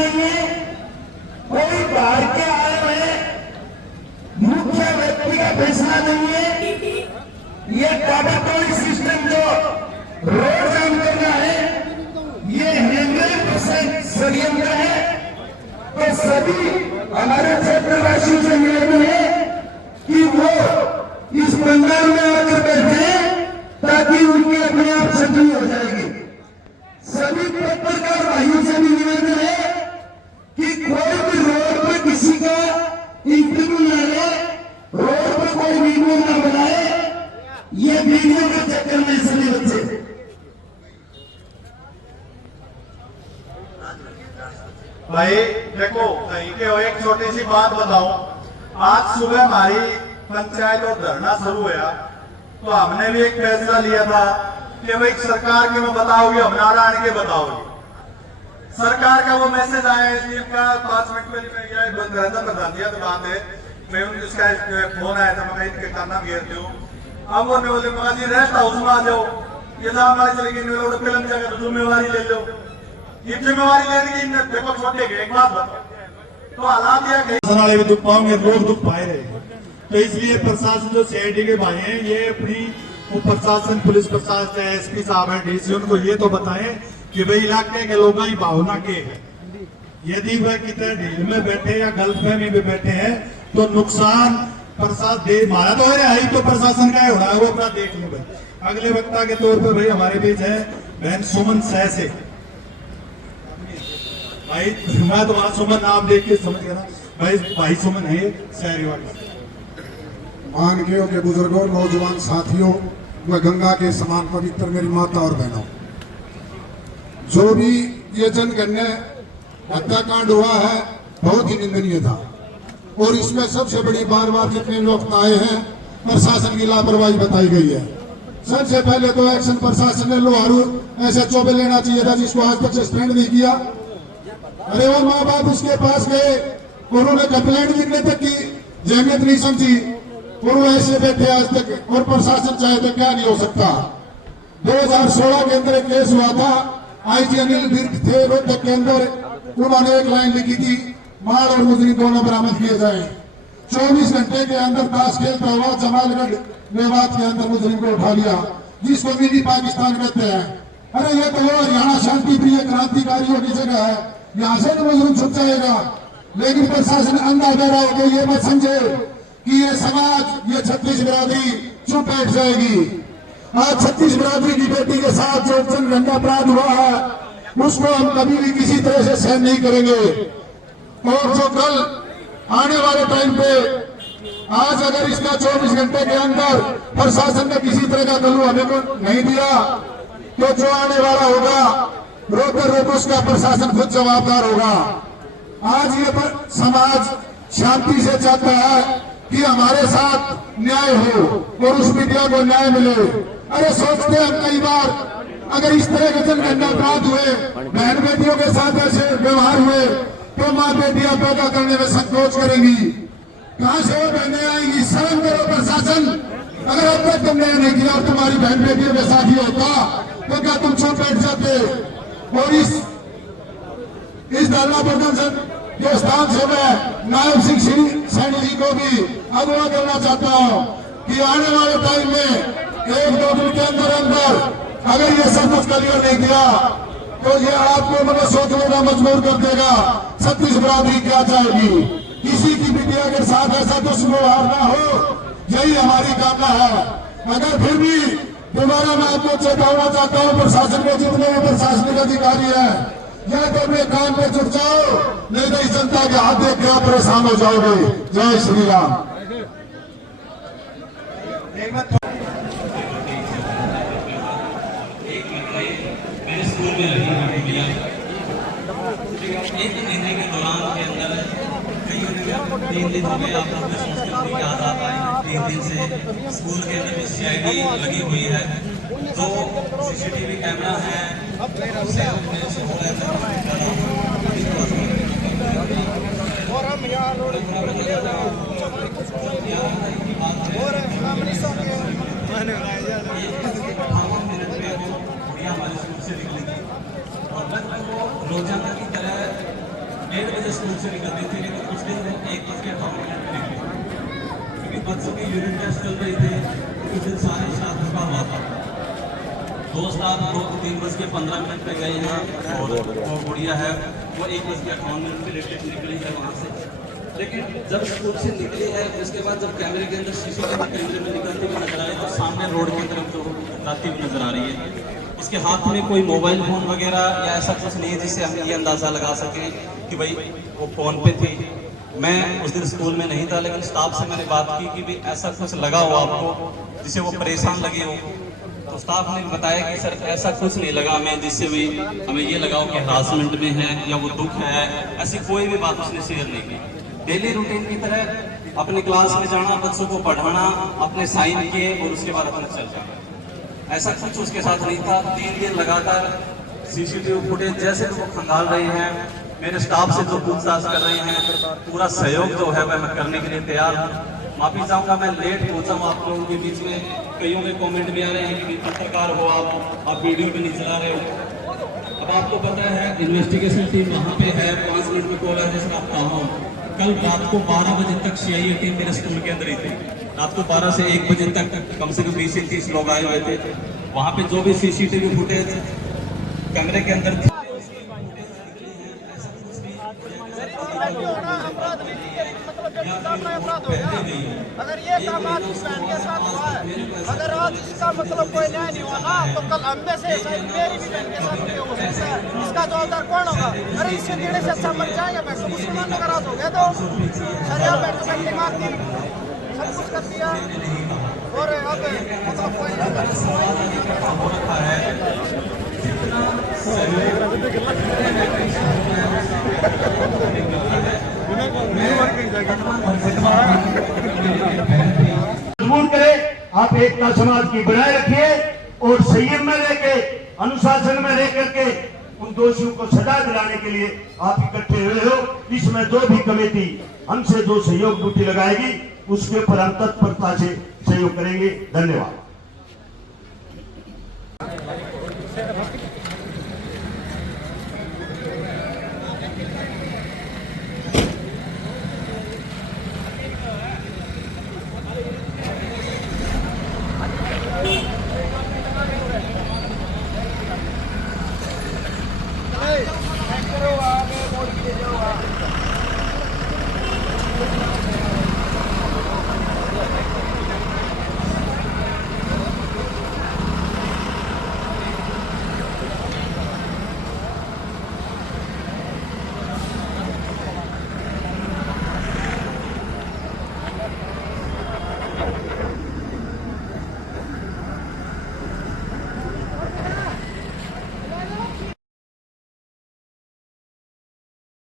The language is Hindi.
नहीं है, कोई बाहर के आए हुए मुख्य व्यक्ति का फैसला नहीं है। ये ताबड़तोड़ सिस्टम जो रोड जाम करना है, ये 100% षड्यंत्र है। तो सभी हमारे क्षेत्रवासियों से निवेदन है कि वो इस पंडाल में आकर बैठे ताकि उनकी अपने आप सक्रिय हो जाएगी। सभी पत्रकार भाइयों से भी निवेदन है कि कोई भी रोड पर किसी का इंटरव्यू न ले, रोड पर कोई वीडियो न बनाए। ये वीडियो के चक्कर में सभी बच्चे भाई देखो कहीं के हो, एक छोटी सी बात बताओ। आज सुबह हमारी पंचायत और धरना शुरू हुआ तो हमने भी एक फैसला लिया था कि भाई सरकार के में बताओगे, हम नारायण के बताओगे। सरकार का वो मैसेज आया एसडीएम का 5 मिनट में नरेंद्र प्रधान दिया तो बात है, मैं उसका फोन आया था, मैं इनके करना घेर दूं। अब वो बोले मगा जी रेस्ट हाउस में आ जाओ, ये हमारी चली गई फिल्म जाकर जिम्मेवारी ले लो। ये जिम्मेवारी लेने की देखो छोटे एक बात बताओ तो हालात वाले भी दुख पाओगे, लोग दुख पाए रहे। तो इसलिए प्रशासन जो सीआईडी के भाई हैं, ये अपनी प्रशासन, पुलिस प्रशासन, एसपी साहब है, डीसी, उनको ये तो बताएं कि भाई इलाके के लोगों की भावना के है। यदि वह कितने ढील में बैठे या गलतफहमी में बैठे हैं तो नुकसान प्रशासन दे मारा तो है ही, तो प्रशासन का हो रहा है वो अपना देख लो। भाई अगले वक्ता के तौर पर भाई हमारे बीच है बहन सुमन सह से। भाई मैं तो वहां सुमन नाम देख के समझ गया ना, भाई सुमन है शहरी वाले। मान के के बुजुर्गों, नौजवान साथियों व गंगा के समान पवित्र मेरी माता और बहनों, जो भी ये जनगणना हत्याकांड हुआ है बहुत ही निंदनीय था। और इसमें सबसे बड़ी बार जितने लोग आए हैं, प्रशासन की लापरवाही बताई गई है। सबसे पहले तो एक्शन प्रशासन ने लोहारू ऐसे चौबे लेना चाहिए था जिसको आज तक सस्पेंड नहीं किया। अरे वो माँ बाप उसके पास गए, उन्होंने कंप्लेंट लिखने तक की जहमियत नहीं समझी, और वो ऐसे बैठे आज तक। और प्रशासन चाहे तो क्या नहीं हो सकता। 2016 के अंदर एक केस हुआ था, आईजी अनिल विर्क थे रोहतक के अंदर, उन्होंने एक लाइन लिखी थी माल और मुजरिम दोनों बरामद किए जाए। 24 घंटे के अंदर ताश खेलता हुआ जमालगढ़ मेवात के अंदर मुजरिम को उठा लिया, जिसको मिनी पाकिस्तान कहते हैं। अरे ये तो वो हरियाणा शांति प्रिय क्रांतिकारियों की जगह है, यहाँ से तो मुजरिम छुप जाएगा। लेकिन प्रशासन अंधा बहरा हो गया, ये मत समझे कि ये समाज, ये 36 बिरादरी चुप बैठ जाएगी। आज 36 बिरादरी की बेटी के साथ जो जनगणना अपराध हुआ है उसको हम कभी भी किसी तरह से सहन नहीं करेंगे। और जो कल आने वाले टाइम पे, आज अगर इसका 24 घंटे के अंदर प्रशासन ने किसी तरह का कलू हमें को नहीं दिया तो जो आने वाला होगा रोकर उसका प्रशासन खुद जवाबदार होगा। आज ये समाज शांति से चाहता है कि हमारे साथ न्याय हो और उस मीडिया को न्याय मिले। अरे सोचते हैं कई बार अगर इस तरह के जनगणना अपराध हुए, बहन बेटियों के साथ ऐसे व्यवहार हुए तो माँ बेटियां पैदा करने में संकोच करेंगी। कहां से वो बहनें आएंगी? शर्म करो प्रशासन। अगर अब तक तुमने नहीं किया और तुम्हारी बहन बेटियों के साथ ही होता तो क्या तुम चुप बैठ जाते? और इस धरना प्रदर्शन के स्थान से मैं नायब सिंह सैनी जी को भी अगवा करना चाहता हूं कि आने वाले टाइम में 1-2 दिन के अंदर अगर ये सब कुछ क्लियर नहीं किया तो ये आपको मतलब सोचने का मजबूर कर देगा 36 बिरादरी क्या चाहेगी। किसी की बिटिया के साथ ऐसा दुष्व्यवहार ना हो, यही हमारी कामना है। अगर फिर भी दोबारा मैं आपको चेतावना चाहता हूँ, प्रशासन के जितने भी प्रशासनिक अधिकारी हैं, या तो अपने काम पे जुट जाओ, नहीं तो इस जनता के हाथ देख के आप परेशान हो जाओगे। जय श्री राम। मैंने स्कूल में लगी मीडिया एक महीने के दौरान के अंदर कई 3 दिन हो गए आप लोग संस्कृति के आधार आए 3 दिन से स्कूल के अंदर सीआईडी लगी हुई है, तो सीसीटीवी कैमरा है उसे हमारे स्कूल से निकलेंगी और लगभग वो रोजाना की तरह 1:30 बजे स्कूल से निकलती थी, लेकिन उस दिन वो 1:58 निकली, क्योंकि बच्चों की यूनिट टेस्ट चल रही थी। उस दिन सारे स्टाफ रुका हुआ था। 2 स्टाफ 3:15 पे गए हैं और वो गुड़िया है वो 1:58 पे लेटेस्ट निकली है वहाँ से। लेकिन जब स्कूल से निकली है उसके बाद जब कैमरे के अंदर CCTV कैमरे में निकलती हुई नजर आई तो सामने रोड की तरफ जो जाती हुई नजर आ रही है। इसके हाथ में कोई मोबाइल फोन वगैरह या ऐसा कुछ नहीं है जिससे हम ये अंदाजा लगा सकें कि भाई वो फोन पे थी। मैं उस दिन स्कूल में नहीं था, लेकिन स्टाफ से मैंने बात की कि भाई ऐसा कुछ लगा हो आपको जिससे वो परेशान लगी हो, तो स्टाफ ने बताया कि सर ऐसा कुछ नहीं लगा हमें जिससे भी हमें ये लगाओ कि हरासमेंट में है या वो दुख है, ऐसी कोई भी बात उसने शेयर नहीं की। डेली रूटीन की तरह अपने क्लास में जाना, बच्चों को पढ़ाना, अपने साइन किए और उसके बाद अपना चल जाना, ऐसा कुछ उसके साथ नहीं था। 3 दिन लगातार CCTV फुटेज जैसे वो खंगाल रहे हैं, मेरे स्टाफ से जो पूछताछ कर रहे हैं, पूरा सहयोग जो है वह मैं करने के लिए तैयार हूँ। माफी चाहूंगा मैं लेट पहुंचा हूँ आप लोगों के बीच में। कईयों के कमेंट भी आ रहे हैं कि पत्रकार हो आप वीडियो भी नहीं चला रहे हो। अब आपको पता है इन्वेस्टिगेशन टीम वहाँ पे है, 5 मिनट में कॉल है जैसे आप कहा हूँ। कल रात को 12 बजे तक CIA टीम मेरे स्कूल के अंदर ही थी। रात को 12 से 1 बजे तक कम से कम 20 से 30 लोग आए हुए थे। वहाँ पे जो भी CCTV फुटेज कैमरे के अंदर थी, अगर ये काम आज इस बहन के साथ हुआ है, अगर आज इसका मतलब कोई न्याय नहीं हुआ ना, तो कल अम्बे से मेरी भी बहन के साथ हो सकता है। इसका जवाबदार कौन होगा? अरे इससे देने से अच्छा मर जाएगा। मैं तो मुसलमान अगर आज हो गया तो शरिया बैठ बैठने मार दी, सब कुछ कर दिया और अब मतलब मजबूत करे। आप एकता समाज की बनाए रखिए और संयम में लेके, अनुशासन में रह करके उन दोषियों को सजा दिलाने के लिए आप इकट्ठे हुए हो। इसमें जो भी कमेटी हमसे जो सहयोग ड्यूटी लगाएगी उसके ऊपर हम तत्परता से सहयोग करेंगे। धन्यवाद।